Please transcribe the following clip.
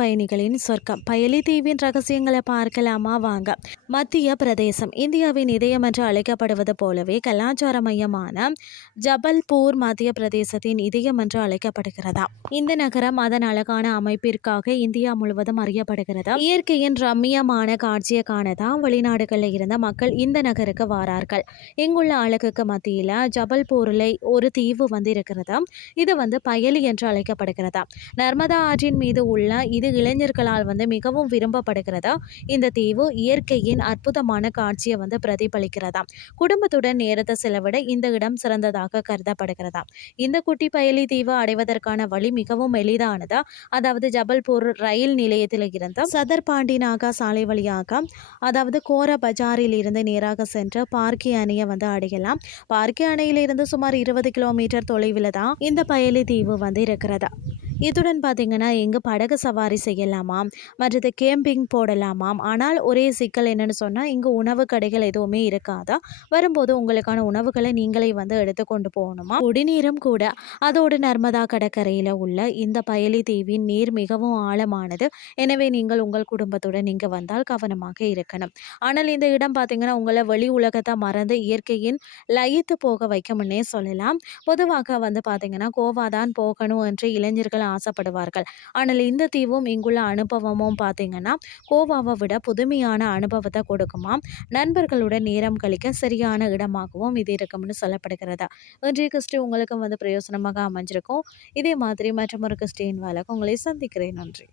பயணிகளின் சொர்க்கம் பயலி தீவின் ரகசியங்களை பார்க்கலாமா வாங்க. மத்திய பிரதேசம் இந்தியாவின் இதயம் என்று அழைக்கப்படுவது போலவே கலாச்சார மையமான ஜபல்பூர் மத்திய பிரதேசத்தின் இதயம் என்று அழைக்கப்படுகிறதா. இந்த நகரம் அதன் அழகான அமைப்பிற்காக இந்தியா முழுவதும் அறியப்படுகிறது. இயற்கையின் ரம்மியமான காட்சியை காணதான் வெளிநாடுகளில் இருந்த மக்கள் இந்த நகருக்கு வாரார்கள். இங்குள்ள அழகுக்கு மத்தியில ஜபல்பூரில் ஒரு தீவு இருக்கிறது. இது பயலி என்று அழைக்கப்படுகிறதா. நர்மதா ஆற்றின் மீது உள்ள இது இளைஞர்களால் மிகவும் விரும்பப்படுகிறது. இந்த தீவு இயற்கையின் அற்புதமான காட்சியை பிரதிபலிக்கிறதா. குடும்பத்துடன் நேரத்தை செலவிட இந்த இடம் சிறந்ததாக கருதப்படுகிறதா. இந்த குட்டி பயலி தீவு அடைவதற்கான வழி மிகவும் எளிதானது. அதாவது ஜபல்பூர் ரயில் நிலையத்தில் இருந்து சதர் பாண்டி நாகா சாலை வழியாக கோர பஜாரில் இருந்து நேராக சென்று பார்க்கி அணையை அடையலாம். பார்க்கி அணையிலிருந்து சுமார் 20 கிலோமீட்டர் தொலைவில் தான் இந்த பயலி தீவு இருக்கிறது. இதுடன் பார்த்தீங்கன்னா இங்கு படகு சவாரி செய்யலாமாம், மற்றது கேம்பிங் போடலாமாம். ஆனால் ஒரே சிக்கல் என்னன்னு சொன்னால் இங்கு உணவு கடைகள் எதுவுமே இருக்காதா. வரும்போது உங்களுக்கான உணவுகளை நீங்களே எடுத்துக்கொண்டு போகணுமா. குடிநீரும் கூட. அதோடு நர்மதா கடற்கரையில் உள்ள இந்த பயலி தீவின் நீர் மிகவும் ஆழமானது. எனவே நீங்கள் உங்கள் குடும்பத்துடன் இங்கு வந்தால் கவனமாக இருக்கணும். ஆனால் இந்த இடம் பார்த்தீங்கன்னா உங்களை வெளி உலகத்தை மறந்து இயற்கையின் லயித்து போக வைக்கும்னே சொல்லலாம். பொதுவாக பார்த்தீங்கன்னா கோவா தான் போகணும் என்று இளைஞர்கள் ஆசைப்படுவார்கள். ஆனால் இந்த தீவும் இங்குள்ள அனுபவமும் பார்த்தீங்கன்னா கோவாவை விட புதுமையான அனுபவத்தை கொடுக்குமாம். நண்பர்களுடன் நேரம் கழிக்க சரியான இடமாகவும் இது இருக்கும்னு சொல்லப்படுகிறது. இன்றைய கிறிஸ்டி உங்களுக்கு பிரயோசனமாக அமைஞ்சிருக்கும். இதே மாதிரி மற்றொரு கிறிஸ்டின் வேலைக்கு உங்களை சந்திக்கிறேன். நன்றி.